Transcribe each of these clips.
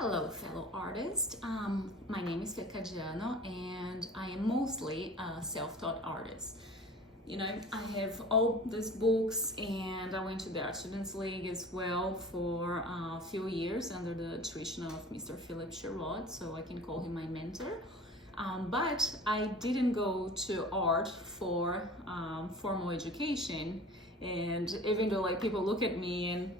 Hello, fellow artists. My name is Fê Cadiano, and I am mostly a self-taught artist. I have all these books, and I went to the Art Students League as well for a few years under the tuition of Mr. Philip Sherrod, so I can call him my mentor. But I didn't go to art for formal education. And even though people look at me and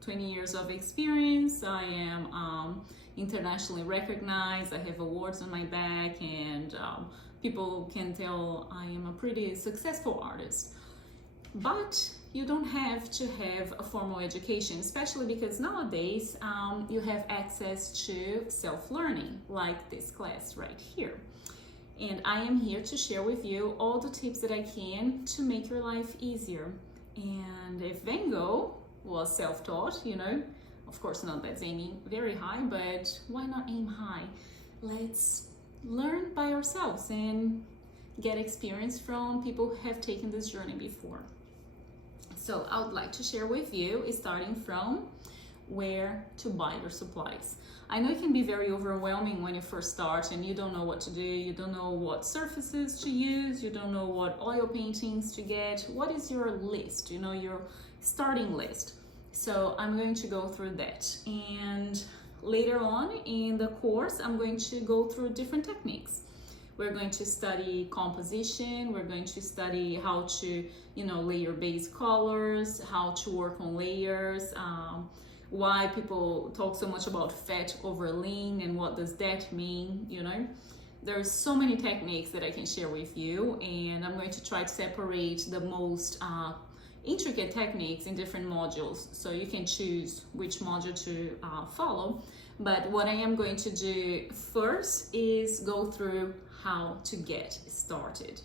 20 years of experience, I am internationally recognized, I have awards on my back, and people can tell I am a pretty successful artist. But you don't have to have a formal education, especially because nowadays you have access to self-learning, like this class right here. And I am here to share with you all the tips that I can to make your life easier. And if Van Gogh was self-taught, of course not that's aiming very high, but why not aim high? Let's learn by ourselves and get experience from people who have taken this journey before. So I would like to share with you, starting from where to buy your supplies. I know it can be very overwhelming when you first start and you don't know what to do, you don't know what surfaces to use, you don't know what oil paintings to get. What is your list, your starting list? So I'm going to go through that, and later on in the course I'm going to go through different techniques. We're going to study composition, we're going to study how to layer base colors, how to work on layers, why people talk so much about fat over lean and what does that mean. There's so many techniques that I can share with you, and I'm going to try to separate the most intricate techniques in different modules, so you can choose which module to follow. But what I am going to do first is go through how to get started.